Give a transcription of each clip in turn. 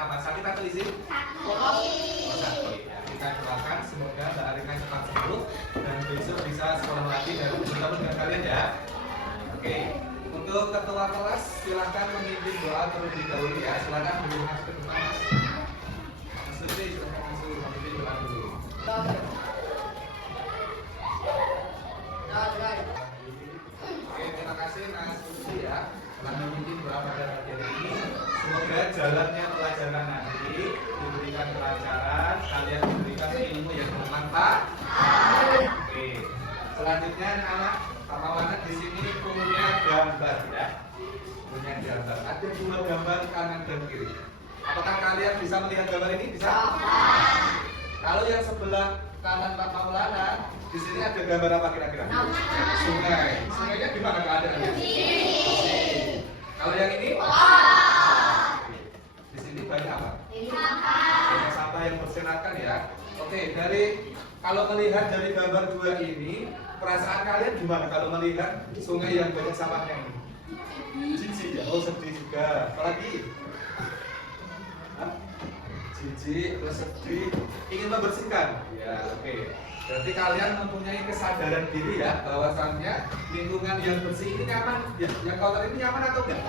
apa? Sakit atau isi? Sakit. Ya, kita doakan semoga Mbak Arika cepat sembuh dan besok bisa sekolah lagi dan bertemu dengan kalian ya. Oke. Untuk ketua kelas silakan memimpin doa terlebih dahulu ya. Silakan beri masuk ke depan Mas. Mas Lutfi silakan masuk memimpin doa dulu. Oke, terima kasih Mas Lutfi ya telah memimpin doa pada pagi ini. Semoga jalannya pelajaran nanti diberikan kelancaran, kalian diberikan ilmu yang bermanfaat. Oke. Selanjutnya anak Pak Maulana di sini punya gambar ya. Punya gambar. Ada 2 gambar kanan dan kiri. Apakah kalian bisa melihat gambar ini? Bisa? Kalau yang sebelah kanan Pak Maulana, di sini ada gambar apa kira-kira? Sungai. Sungainya gimana keadaannya? Kalau yang ini? Di sini banyak apa? Banyak sampah yang berserakan ya. Oke, kalau melihat dari gambar 2 ini, perasaan kalian gimana kalau melihat sungai yang banyak sampahnya ini? Jijik ya? Oh, sedih juga. Apalagi? Jijik, terus sedih, ingin membersihkan. Ya, oke. Berarti kalian mempunyai kesadaran diri ya, bahwasannya lingkungan yang bersih ini nyaman, yang kotor ini nyaman atau enggak?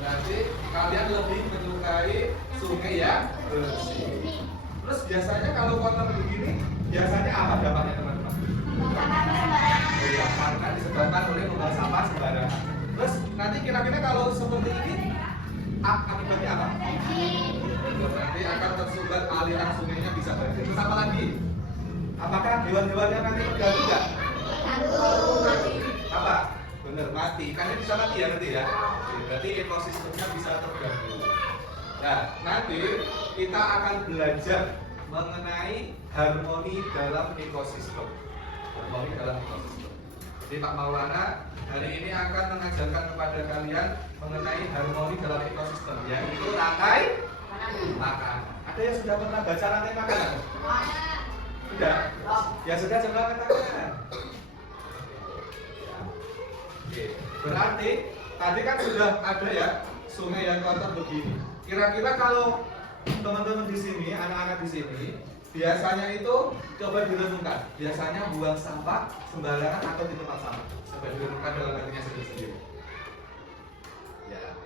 Berarti kalian lebih menyukai sungai yang bersih. Terus biasanya kalau kotor begini, biasanya apa dampaknya teman-teman? Ya, karena disebabkan oleh membuang sampah sembarangan. Terus nanti kira-kira kalau seperti ini, akibatnya apa? Nanti akan tersumbat aliran sungainya bisa banjir. Terus apa lagi? Apakah hewan-hewannya nanti terganggu nggak? Apa? Bener, mati. Kan bisa mati ya nanti ya. Berarti ekosistemnya bisa terganggu. Nah, nanti kita akan belajar mengenai harmoni dalam ekosistem. Harmoni dalam ekosistem. Jadi Pak Maulana hari ini akan mengajarkan kepada kalian mengenai harmoni dalam ekosistem, yaitu rantai makan. Ada yang sudah pernah baca rantai makanan? Sudah? Ya sudah, coba katakan. Oke. Berarti tadi kan sudah ada ya sungai yang kotor begini. Kira-kira kalau teman-teman di sini, anak-anak di sini, biasanya itu coba direnungkan. Biasanya buang sampah sembarangan atau di tempat sampah? Coba direnungkan dalam hatinya sendiri-sendiri. Ya.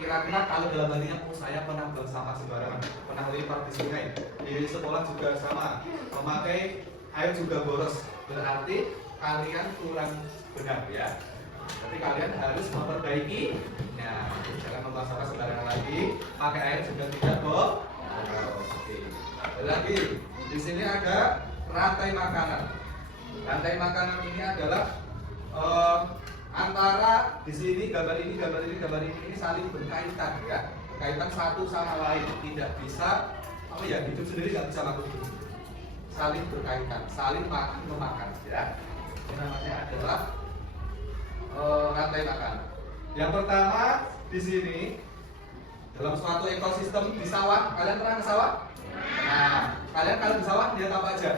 Kira-kira kalau dalam hatinya, oh saya pernah buang sampah sembarangan, pernah lempar di sungai, di sekolah juga sama, memakai air juga boros. Berarti kalian kurang benar ya. Tapi kalian harus memperbaiki. Nah, jangan membuang sampah sembarangan lagi, pakai air juga tidak boros. Oke. Lagi di sini ada rantai makanan. Rantai makanan ini adalah antara di sini gambar ini saling berkaitan ya, berkaitan satu sama lain, tidak bisa hidup sendiri, nggak bisa makhluk hidup, saling berkaitan, saling memakan ya. Ini namanya adalah rantai makanan. Yang pertama di sini dalam suatu ekosistem di sawah, kalian pernah ke sawah? Nah, kalian kalau di sawah lihat apa aja?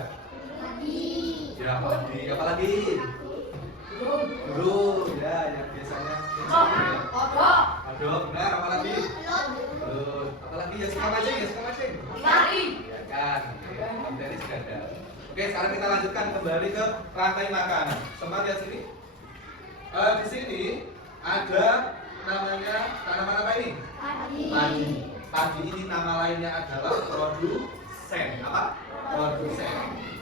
Ya, apalagi? Burung, ya, yang biasanya kodok, benar, apalagi? Apalagi ya suka mancing, ya kan, bakteri juga ada. Oke, sekarang kita lanjutkan kembali ke rantai makanan. Sempat lihat sini. Di sini ada namanya tanaman apa ini? Padi. Padi ini nama lainnya adalah produsen. Apa? Produsen.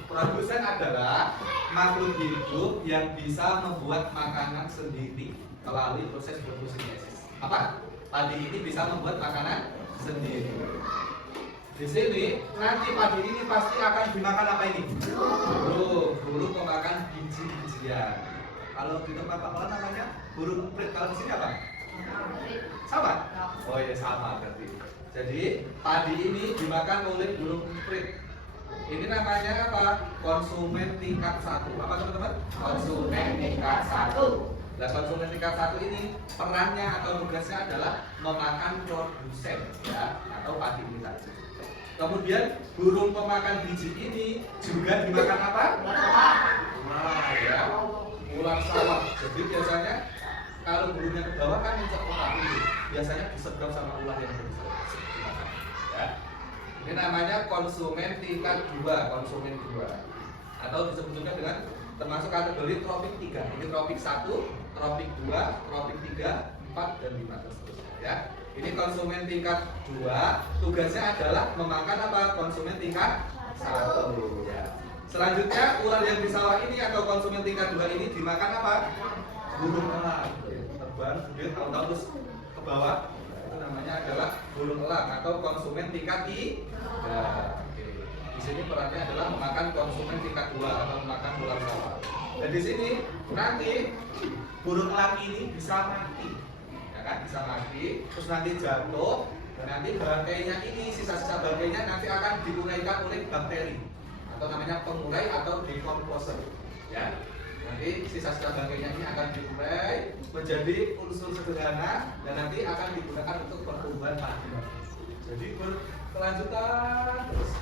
Produsen adalah makhluk hidup yang bisa membuat makanan sendiri melalui proses fotosintesis. Apa? Padi ini bisa membuat makanan sendiri. Di sini nanti padi ini pasti akan dimakan apa ini? Burung memakan biji-bijian. Kalau di tempat Pak Maulana namanya burung emprit. Kalau di sini apa? Sama? Oh iya, sama berarti. Jadi padi ini dimakan oleh burung emprit. Ini namanya apa? Konsumen tingkat 1. Apa teman-teman? Konsumen tingkat 1. Nah, konsumen tingkat 1 ini perannya atau tugasnya adalah memakan produsen ya, atau padi ini tadi. Kemudian burung pemakan biji ini juga dimakan apa? Ular ya. Ular sawah. Jadi biasanya kalau burungnya ke bawah kan mencari ular ini. Biasanya disedot sama ular yang besar. namanya konsumen tingkat 2, konsumen 2. Atau disebut juga dengan termasuk kategori tropik 3. Ini tropik 1, tropik 2, tropik 3, 4 dan 5 dan seterusnya ya. Ini konsumen tingkat 2, tugasnya adalah memakan apa? Konsumen tingkat 1 ya. Selanjutnya ular yang di sawah ini atau konsumen tingkat 2 ini dimakan apa? Burung elang. Terbang kemudian tahu-tahu terus ke bawah. Itu namanya adalah burung elang atau konsumen tingkat 3. Di sini perannya adalah memakan konsumen tingkat 2 atau memakan ular sawah. Dan di sini nanti burung elang ini bisa mati, ya kan? Bisa mati, terus nanti jatuh, dan nanti bangkainya ini, sisa-sisa bangkainya nanti akan diuraikan oleh bakteri atau namanya pengurai atau decomposer, ya. Nanti sisa-sisa bangkainya ini akan diurai menjadi unsur sederhana dan nanti akan digunakan untuk pertumbuhan padi. Jadi berkelanjutan terus.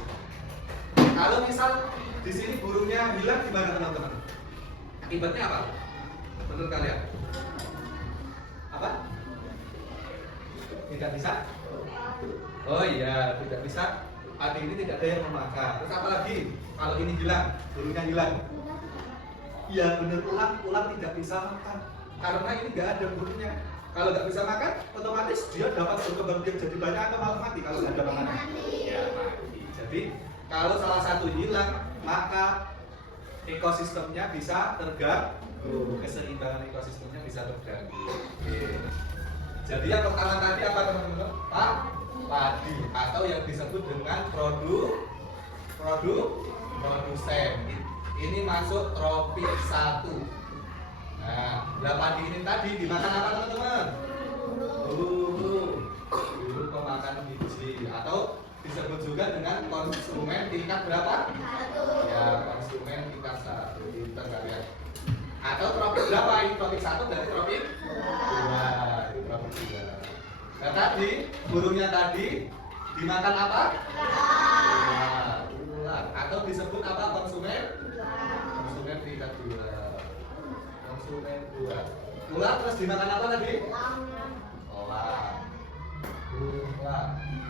Kalau misal di sini burungnya hilang gimana teman-teman? Akibatnya apa? Menurut kalian? Apa? Tidak bisa? Oh iya, tidak bisa. Padi ini tidak ada yang memakan. Terus apa lagi? Kalau ini hilang, burungnya hilang. Iya benar, ular tidak bisa makan karena ini nggak ada burungnya. Kalau nggak bisa makan, otomatis dia dapat berkembang biak jadi banyak atau malah mati kalau nggak ada makanan. Ya mati. Jadi kalau salah satu hilang, maka ekosistemnya bisa terganggu, keseimbangan ekosistemnya bisa terganggu. Jadi yang pertama tadi apa teman-teman? Padi atau yang disebut dengan produsen. Ini masuk tropik 1. Nah, padi ini tadi dimakan apa teman-teman? Burung pemakan biji atau disebut juga dengan konsumen tingkat berapa? Ya, konsumen tingkat 1. Pinter kalian. Atau tropik berapa? Ini tropik 1 dari tropik 2. Itu tropik 2. Nah, tadi burungnya tadi dimakan apa? Ular. Atau disebut apa? Konsumen tingkat 2. Konsumen 2. Ular terus dimakan apa tadi? Ular.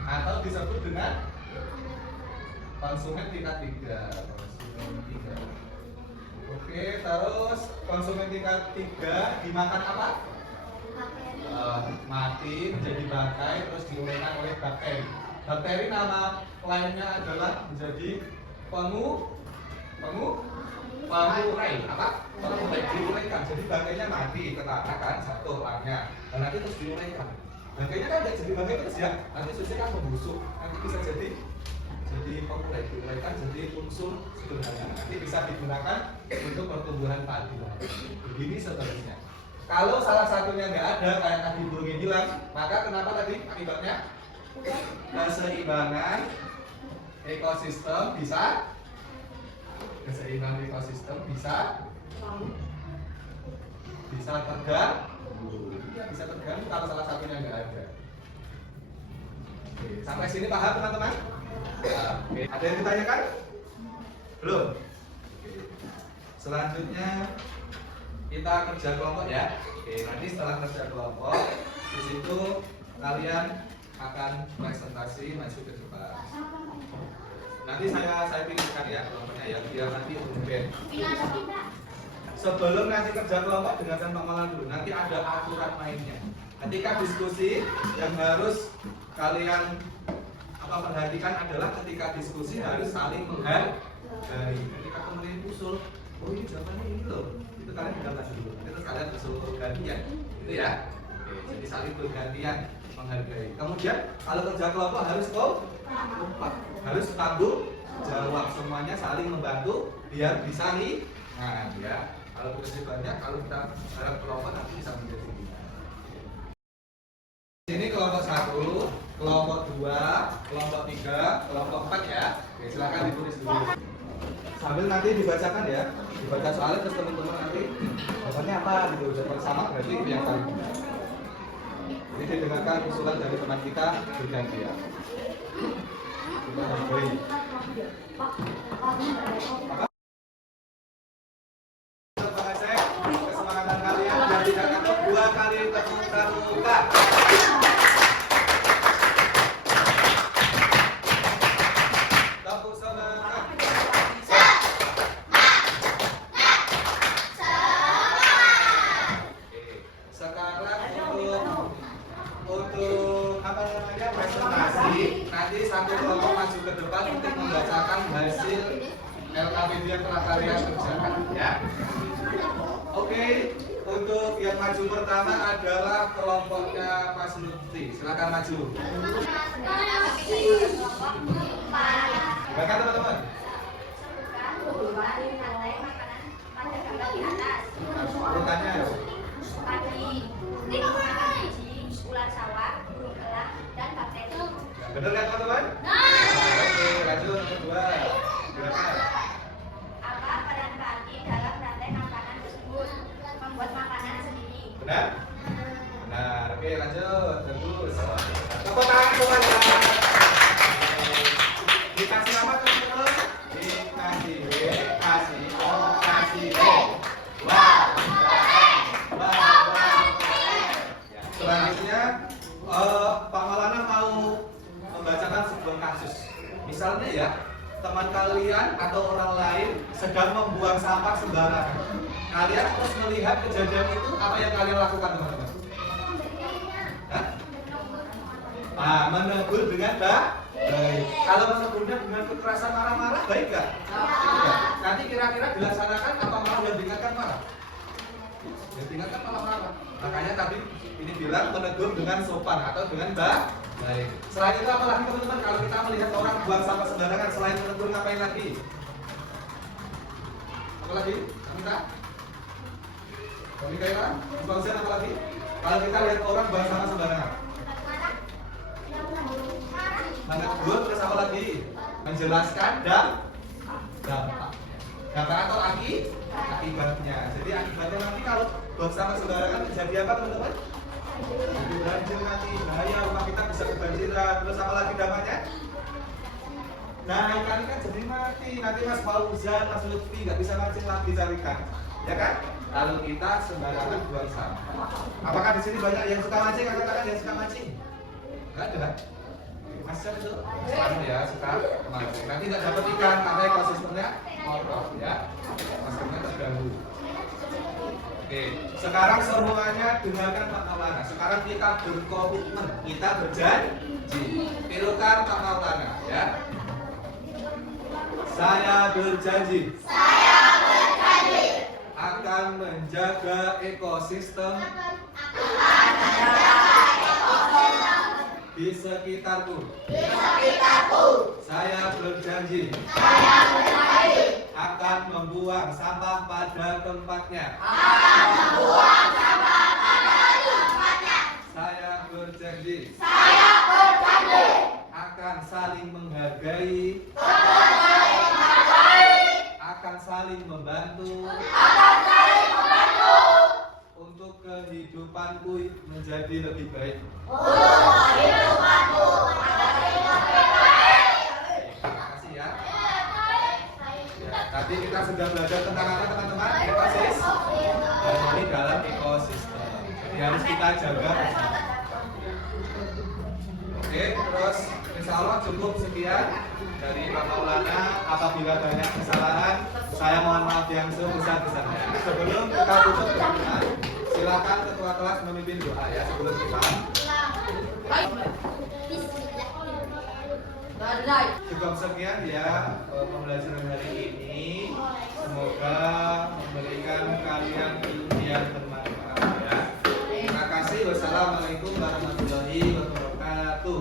Atau disebut dengan konsumen tingkat 3. Konsumen 3. Oke, terus konsumen tingkat 3 dimakan apa? Mati menjadi bangkai terus diuraikan oleh bakteri. Bakteri nama lainnya adalah menjadi pengurai apa? Pengurai diuraikan. Jadi bangkainya mati ke tanah kan satu orangnya. Dan nanti terus diuraikan. Bangkainya kan udah jadi bangkai terus ya. Nanti susah kan membusuk. Nanti bisa jadi pengurai diuraikan jadi unsur sederhana. Nanti bisa digunakan untuk pertumbuhan padi. Begini seterusnya. Kalau salah satunya nggak ada kayak tadi burungnya hilang, maka kenapa tadi akibatnya? Keseimbangan ekosistem bisa terganggu. Ya, bisa terganggu kalau salah satunya nggak ada. Oke, sampai sini paham teman-teman? Oke. Ada yang ditanyakan? Belum? Oke. Selanjutnya kita kerja kelompok ya. Oke, nanti setelah kerja kelompok di situ kalian akan presentasi maju ke depan. Nanti saya pilihkan ya kelompoknya ya biar nanti umum. Sebelum nanti kerja kelompok dengarkan Pak Malan dulu. Nanti ada aturan mainnya. Ketika diskusi yang harus kalian perhatikan adalah ketika diskusi harus saling menghargai. Ketika kemudian usul, oh ini jawabannya ini loh. Itu kalian tidak bahas dulu. Terus kalian usul gantian, gitu ya. Oke, jadi saling bergantian menghargai. Kemudian kalau kerja kelompok harus kompak, harus tanggung jawab, semuanya saling membantu biar bisa ringan ya. Kalau tugasnya banyak, kalau kita dalam kelompok nanti bisa menjadi ringan. Ini kelompok 1, kelompok 2, kelompok 3, kelompok 4 ya. Oke, silakan ditulis dulu. Sambil nanti dibacakan ya, dibaca soalnya terus teman-teman nanti jawabannya apa gitu, jawaban sama berarti itu yang paling benar. Jadi didengarkan usulan dari teman kita bergantian. Kita hargai. Kesemangan kalian dan tidak kapok 2 kali tepuk pramuka. Nanti satu kelompok maju ke depan untuk membacakan hasil LKPD yang telah kalian kerjakan, ya. Oke, untuk yang maju pertama adalah kelompoknya Mas Lutfi. Silakan maju. Silakan teman-teman. Urutannya. Ular sawah, burung elang, dan bakteri. Benar kan teman-teman? Oke, lanjut nomor 2. Silakan. Apa peran kaki dalam rantai makanan tersebut? Membuat makanan sendiri. Benar? Benar. Oke, lanjut. Terus. Tepuk tangan semuanya. Dikasih nama teman-teman? Dikasih W, kasih O, kasih W. Wow. Selanjutnya, Pak Maulana mau membacakan sebuah kasus. Misalnya ya, teman kalian atau orang lain sedang membuang sampah sembarangan. Kalian terus melihat kejadian itu, apa yang kalian lakukan teman-teman? Hah? Menegur dengan baik. Kalau menegurnya dengan kekerasan marah-marah, baik nggak? Ya. Nanti kira-kira dilaksanakan apa malah yang diingatkan marah? Yang diingatkan malah marah. Makanya tadi ini bilang menegur dengan sopan atau dengan baik. Selain itu apa lagi teman-teman? Kalau kita melihat orang buang sampah sembarangan, selain menegur ngapain lagi? Apa lagi? Kita? Kami kira? Bagusan apa lagi? Kalau kita lihat orang buang sampah sembarangan, menegur terus apa lagi? Menjelaskan dampak. Dampak atau akibatnya. Jadi akibatnya nanti kalau buang sampah sembarangan terjadi apa teman-teman? Jadi banjir nanti, bahaya rumah kita bisa kebanjiran. Terus apa lagi dampaknya? Nah ikan kan jadi mati. Nanti Mas Fauzan, Mas Lutfi nggak bisa mancing lagi carikan, ya kan? Kalau kita sembarangan buang sampah. Apakah di sini banyak yang suka mancing? Katakan yang suka mancing? Nggak ada. Mas siapa itu? Selalu ya suka mancing. Nanti nggak dapat ikan karena ekosistemnya kotor, ya. Maskernya terganggu. Oke, sekarang semuanya dengarkan Pak Maulana. Sekarang kita berkomitmen, kita berjanji. Tirukan Pak Maulana, ya. Saya berjanji. Akan menjaga ekosistem. Di sekitarku. Saya berjanji. Akan membuang sampah pada tempatnya. Saya berjanji. Akan saling menghargai. Akan saling membantu. Untuk kehidupanku menjadi lebih baik. Terima kasih ya. Tadi kita sudah belajar tentang apa teman-teman? Ekosistem. Ini dalam ekosistem. Jadi harus kita jaga bersama. Oke, terus insya Allah cukup sekian dari Pak Maulana. Apabila banyak kesalahan, saya mohon maaf yang sebesar-besarnya. Sebelum kita tutup pertemuan, silakan ketua kelas memimpin doa ya sebelum kita. Cukup sekian ya pembelajaran hari ini. Semoga memberikan kalian ilmu yang bermanfaat ya. Terima kasih. Wassalamualaikum warahmatullahi wabarakatuh.